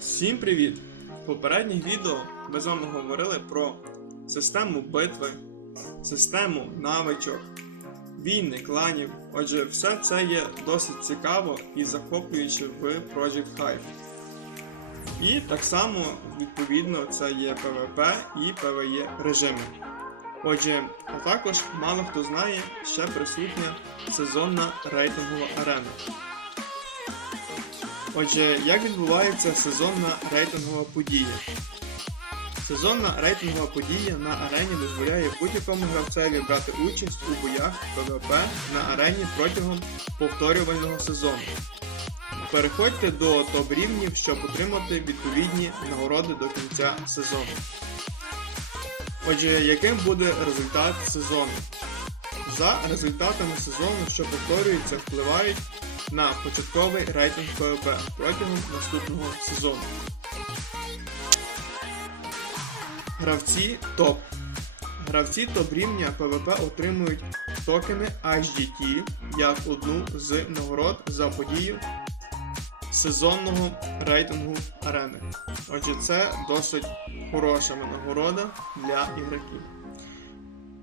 Всім привіт! В попередніх відео ми з вами говорили про систему битви, систему навичок, війни кланів. Отже, все це є досить цікаво і захоплююче в Project Hive. І так само, відповідно, це є PvP і PvE режими. Отже, а також мало хто знає, ще присутня сезонна рейтингова арена. Отже, як відбувається сезонна рейтингова подія? Сезонна рейтингова подія на арені дозволяє будь-якому гравцеві брати участь у боях ПВП на арені протягом повторювального сезону. Переходьте до топ рівнів, щоб отримати відповідні нагороди до кінця сезону. Отже, яким буде результат сезону? За результатами сезону, що повторюється, впливають на початковий рейтинг ПВП протягом наступного сезону. Гравці топ. Гравці топ рівня ПВП отримують токени HDT як одну з нагород за подію сезонного рейтингу арени. Отже, це досить хороша нагорода для ігроків.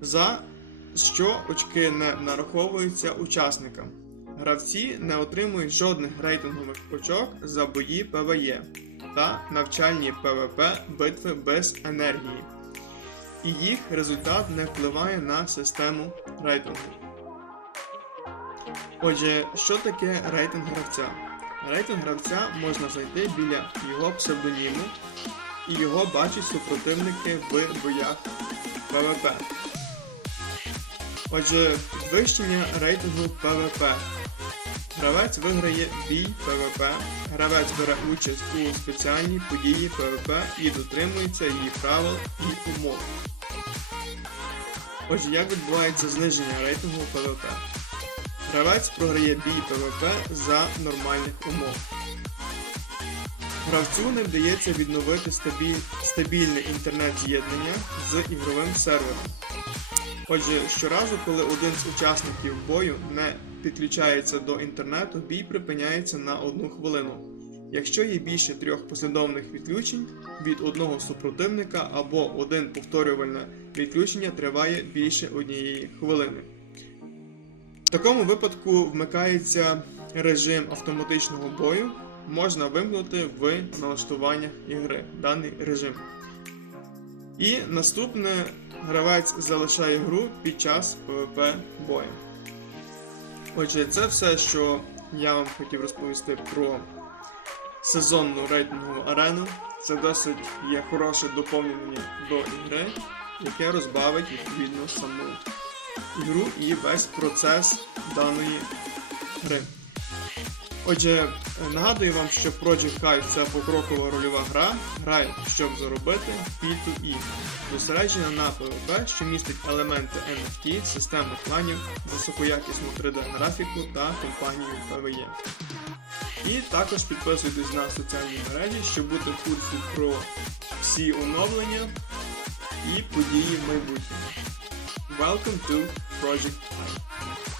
За що очки не нараховуються учасникам. Гравці не отримують жодних рейтингових очок за бої ПВЕ та навчальні ПВП битви без енергії. І їх результат не впливає на систему рейтингу. Отже, що таке рейтинг гравця? Рейтинг гравця можна знайти біля його псевдоніму, і його бачать супротивники в боях ПВП. Отже, підвищення рейтингу ПВП. Гравець виграє бій ПВП, гравець бере участь у спеціальній події ПВП і дотримується її правил і умов. Отже, як відбувається зниження рейтингу ПВП? Гравець програє бій ПВП за нормальних умов. Гравцю не вдається відновити стабіль... стабільне інтернет-з'єднання з ігровим сервером. Отже, щоразу, коли один з учасників бою не підключається до інтернету, бій припиняється на одну хвилину. Якщо є більше трьох послідовних відключень від одного супротивника або один повторювальне відключення триває більше однієї хвилини. В такому випадку вмикається режим автоматичного бою, можна вимкнути в налаштуваннях ігри даний режим. І наступне гравець залишає гру під час PvP бою. Отже, це все, що я вам хотів розповісти про сезонну рейтингову арену. Це досить є хороше доповнення до ігри, яке розбавить відповідно саму ігру і весь процес даної гри. Отже, нагадую вам, що Project Hive це покрокова рольова гра. Грай, щоб заробити P2E. Зосереджена на PvP, що містить елементи NFT, систему кланів, високоякісну 3D-графіку та компанію PvE. І також підписуйтесь на соціальні мережі, щоб бути в курсі про всі оновлення і події в майбутньому. Welcome to Project Hive.